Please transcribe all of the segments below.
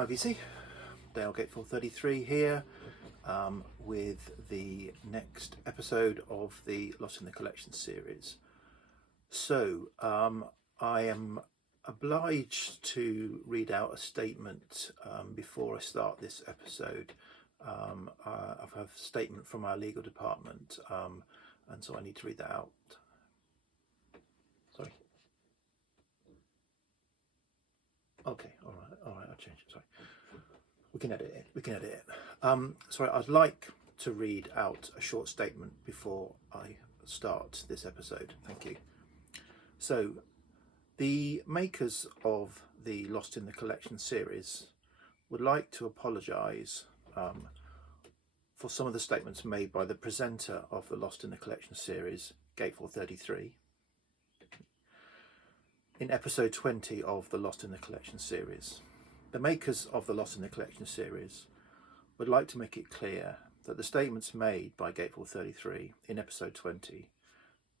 Hi VC, Dale Gatefold 33 here with the next episode of the Lost in the Collection series. So I am obliged to read out a statement before I start this episode. I have a statement from our legal department and so I need to read that out. Sorry. Okay, all right, I'll change it, sorry. We can edit it. Sorry, I'd like to read out a short statement before I start this episode. Thank you. So, the makers of the Lost in the Collection series would like to apologise for some of the statements made by the presenter of the Lost in the Collection series, Gatefold 33, in episode 20 of the Lost in the Collection series. The makers of the Lost in the Collection series would like to make it clear that the statements made by Gatefold 33 in episode 20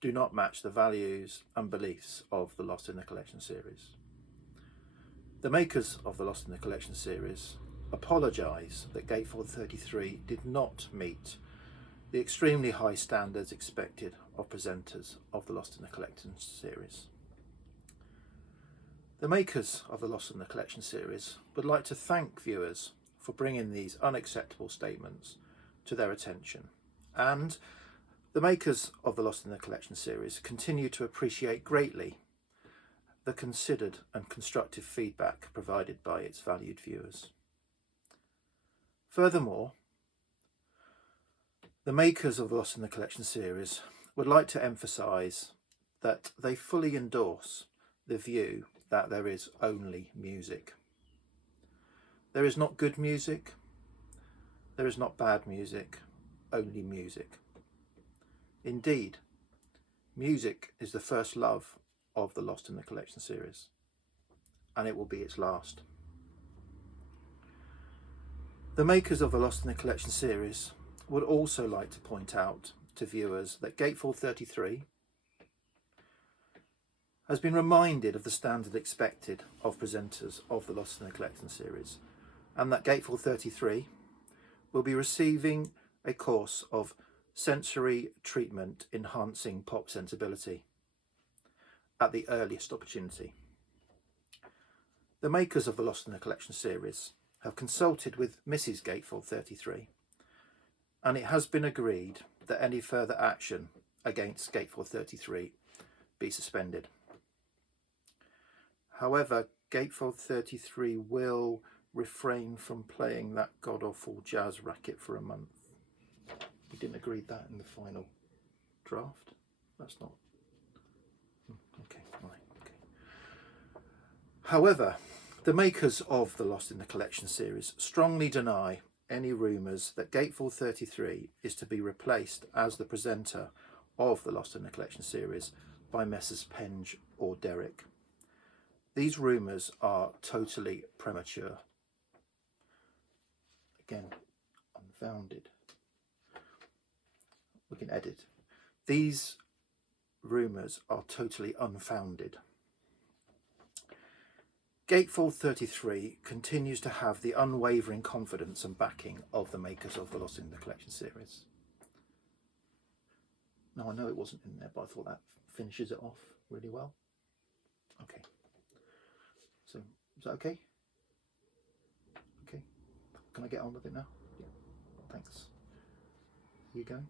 do not match the values and beliefs of the Lost in the Collection series. The makers of the Lost in the Collection series apologise that Gatefold 33 did not meet the extremely high standards expected of presenters of the Lost in the Collection series. The makers of the Lost in the Collection series would like to thank viewers for bringing these unacceptable statements to their attention, and the makers of the Lost in the Collection series continue to appreciate greatly the considered and constructive feedback provided by its valued viewers. Furthermore, the makers of the Lost in the Collection series would like to emphasise that they fully endorse the view that there is only music. There is not good music, there is not bad music, only music. Indeed, music is the first love of the Lost in the Collection series, and it will be its last. The makers of the Lost in the Collection series would also like to point out to viewers that Gatefold 33 has been reminded of the standard expected of presenters of the Lost in the Collection series, and that Gatefold 33 will be receiving a course of sensory treatment enhancing pop sensibility at the earliest opportunity. The makers of the Lost in the Collection series have consulted with Mrs. Gatefold 33, and it has been agreed that any further action against Gatefold 33 be suspended. However, Gatefold 33 will refrain from playing that god-awful jazz racket for a month. We didn't agree that in the final draft. That's not... Okay, right, okay. However, the makers of the Lost in the Collection series strongly deny any rumours that Gatefold 33 is to be replaced as the presenter of the Lost in the Collection series by Messrs Penge or Derrick. These rumours are totally premature. Again, unfounded. We can edit. These rumours are totally unfounded. Gatefold 33 continues to have the unwavering confidence and backing of the makers of the Lost in the Collection series. Now, I know it wasn't in there, but I thought that finishes it off really well. Okay. So, is that okay? Okay. Can I get on with it now? Yeah. Thanks. Are you going?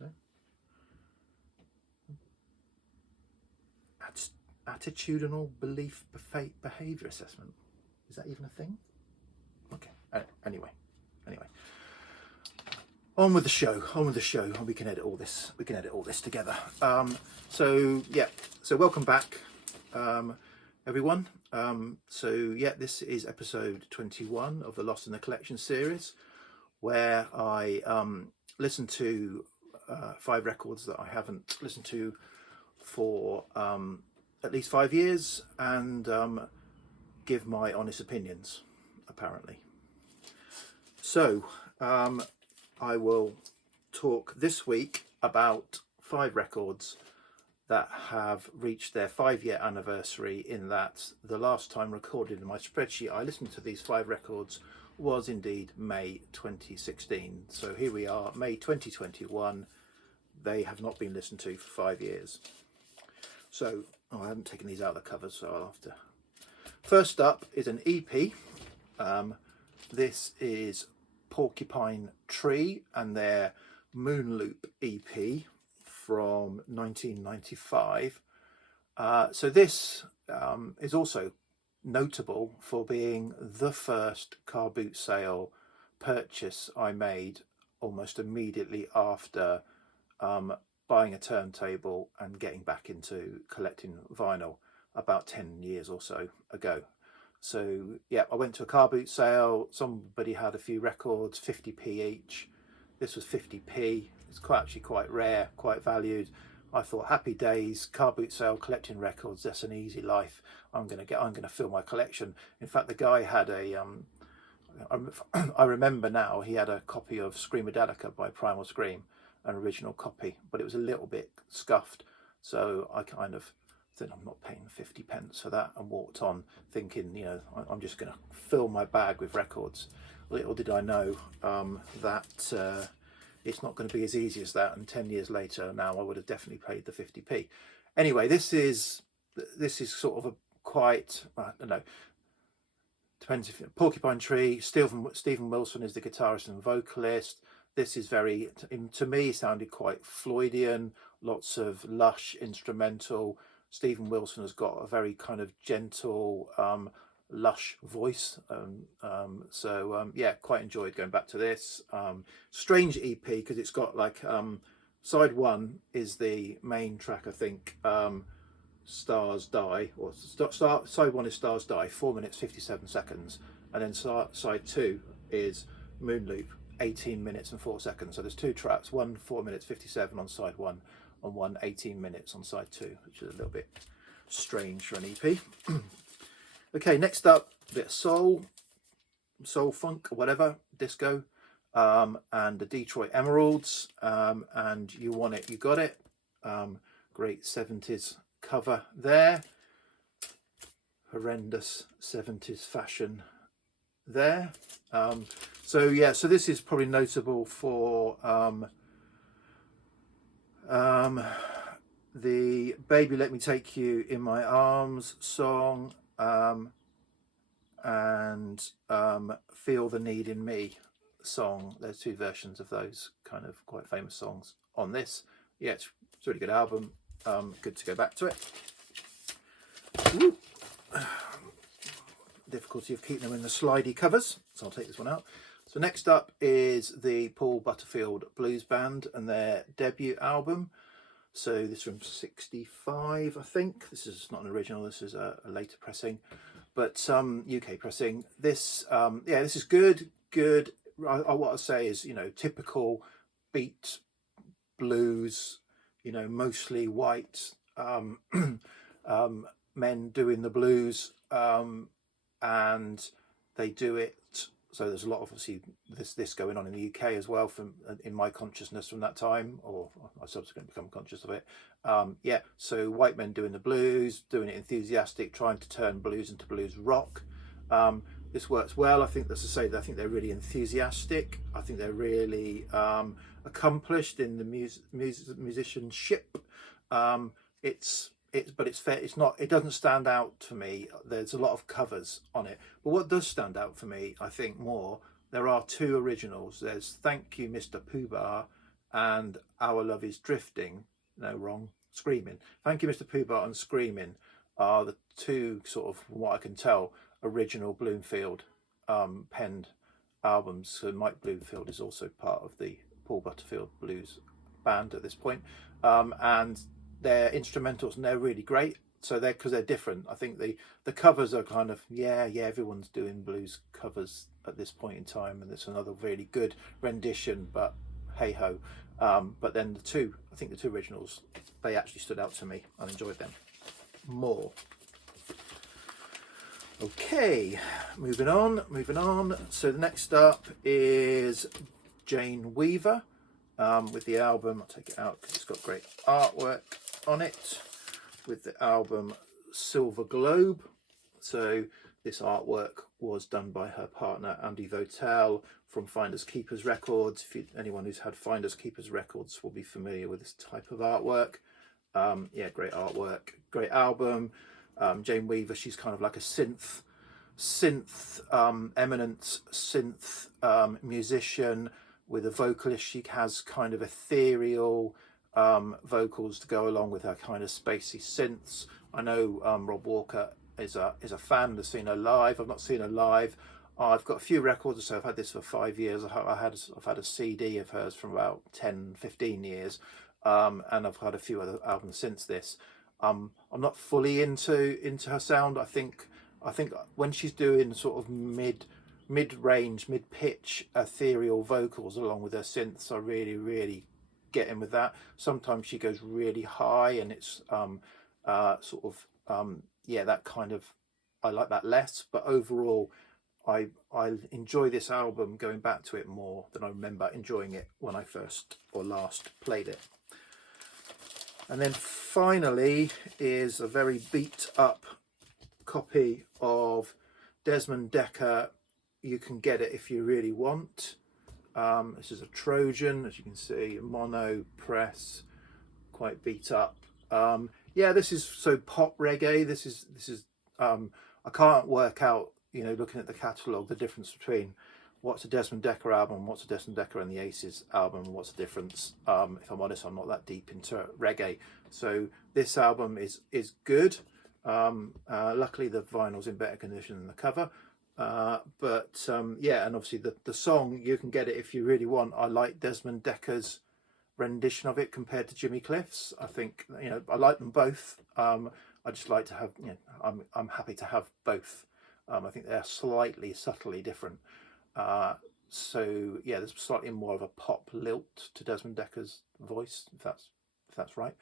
No? Attitudinal belief behaviour assessment. Is that even a thing? Okay. Anyway. On with the show. We can edit all this. Together. So welcome back, everyone. This is episode 21 of the Lost in the Collection series, where I listen to 5 records that I haven't listened to for at least 5 years, and give my honest opinions, apparently. So I will talk this week about 5 records that have reached their 5-year anniversary, in that the last time recorded in my spreadsheet I listened to these 5 records was indeed May 2016. So here we are, May 2021. They have not been listened to for 5 years. So I haven't taken these out of the covers, so I'll have to. First up is an EP. This is Porcupine Tree and their Moonloop EP from 1995. So this is also notable for being the first car boot sale purchase I made almost immediately after buying a turntable and getting back into collecting vinyl about 10 years or so ago. So yeah, I went to a car boot sale, somebody had a few records, 50p each. This was 50p. It's actually quite rare, quite valued. I thought, happy days, car boot sale, collecting records, that's an easy life. I'm gonna fill my collection. In fact, the guy had a I remember now, he had a copy of Screamadelica by Primal Scream, an original copy, but it was a little bit scuffed. So I kind of said, I'm not paying 50 pence for that, and walked on thinking, you know, I'm just gonna fill my bag with records. Little did I know that it's not going to be as easy as that, and 10 years later now I would have definitely paid the 50p. Anyway, this is sort of a quite, I don't know, depends if Porcupine Tree. Stephen Wilson is the guitarist and vocalist. This is very, to me, sounded quite Floydian, lots of lush instrumental. Stephen Wilson has got a very kind of gentle, lush voice, yeah, quite enjoyed going back to this. Strange EP because it's got like side 1 is the main track, I think, Stars Die, or side 1 is Stars Die, 4 minutes 57 seconds, and then side 2 is Moonloop, 18 minutes and 4 seconds. So there's 2 tracks, one 4 minutes 57 on side 1 and one 18 minutes on side 2, which is a little bit strange for an EP. Okay, next up, a bit of soul funk, or whatever, disco, and the Detroit Emeralds, and You Want It, You Got It. Great 70s cover there. Horrendous 70s fashion there. So yeah, so this is probably notable for the Baby Let Me Take You in My Arms song, and Feel the Need in Me song. There's 2 versions of those kind of quite famous songs on this. Yeah, it's a really good album. Good to go back to it. Woo. Difficulty of keeping them in the slidey covers, so I'll take this one out. So next up is the Paul Butterfield Blues Band and their debut album. So this is from 65, I think. This is not an original, this is a later pressing, but UK pressing. This, yeah, this is good. What I say is, you know, typical beat blues, you know, mostly white men doing the blues, and they do it. So there's a lot of, obviously, this going on in the UK as well, from in my consciousness from that time, or I subsequently become conscious of it. Yeah, so white men doing the blues, doing it enthusiastic, trying to turn blues into blues rock. This works well. I think, as I say, I think they're really enthusiastic. I think they're really accomplished in the musicianship. But it's fair. It's not. It doesn't stand out to me. There's a lot of covers on it, but what does stand out for me, I think, more, there are 2 originals. There's Thank You, Mr. Pooh-Bah, and Our Love Is Drifting. No, wrong. Screaming. Thank You, Mr. Pooh-Bah, and Screaming are the 2 sort of, from what I can tell, original Bloomfield penned albums. So Mike Bloomfield is also part of the Paul Butterfield Blues Band at this point, and they're instrumentals and they're really great. So because they're different, I think the covers are kind of, yeah, everyone's doing blues covers at this point in time, and it's another really good rendition, but hey ho. But then I think the 2 originals, they actually stood out to me. I enjoyed them more. Okay, moving on. So the next up is Jane Weaver with the album. I'll take it out because it's got great artwork. on it with the album Silver Globe. So this artwork was done by her partner Andy Votel from Finders Keepers Records. Anyone who's had Finders Keepers Records will be familiar with this type of artwork. Yeah, great artwork, great album. Jane Weaver, she's kind of like a eminent synth musician with a vocalist. She has kind of ethereal vocals to go along with her kind of spacey synths. I know Rob Walker is a fan, has seen her live. I've not seen her live. I've got a few records, so I've had this for 5 years. I've had a CD of hers from about 10-15 years, and I've had a few other albums since this. I'm not fully into her sound. I think when she's doing sort of mid-range, mid-pitch ethereal vocals along with her synths, I really get in with that. Sometimes she goes really high, and it's yeah, that kind of, I like that less. But overall, I enjoy this album going back to it more than I remember enjoying it when I first or last played it. And then finally is a very beat up copy of Desmond Decker, You Can Get It If You Really Want. This is a Trojan, as you can see, mono press, quite beat up. Yeah, this is so pop reggae. This is I can't work out, you know, looking at the catalogue, the difference between what's a Desmond Decker album, what's a Desmond Decker and the Aces album, and what's the difference. If I'm honest, I'm not that deep into reggae. So this album is good. Luckily the vinyl's in better condition than the cover. Yeah, and obviously the song You Can Get It If You Really Want, I like Desmond Decker's rendition of it compared to Jimmy Cliff's. I think, you know, I like them both. I just like to have, you know, I'm happy to have both. I think they're subtly different. So yeah, there's slightly more of a pop lilt to Desmond Decker's voice, if that's right.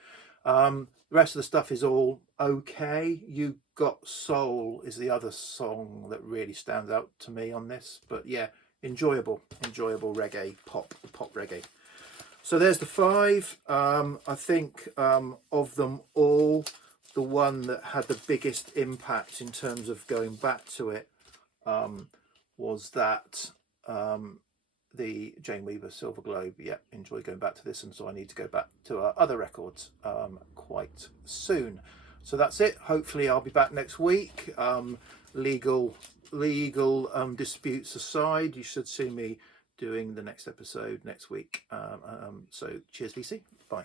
The rest of the stuff is all okay. You Got Soul is the other song that really stands out to me on this. But yeah, enjoyable reggae, pop reggae. So there's the 5. I think of them all, the one that had the biggest impact in terms of going back to it was that the Jane Weaver Silver Globe. Yeah, enjoy going back to this, and so I need to go back to other records quite soon. So that's it. Hopefully I'll be back next week. Legal disputes aside, you should see me doing the next episode next week. So cheers VC, bye.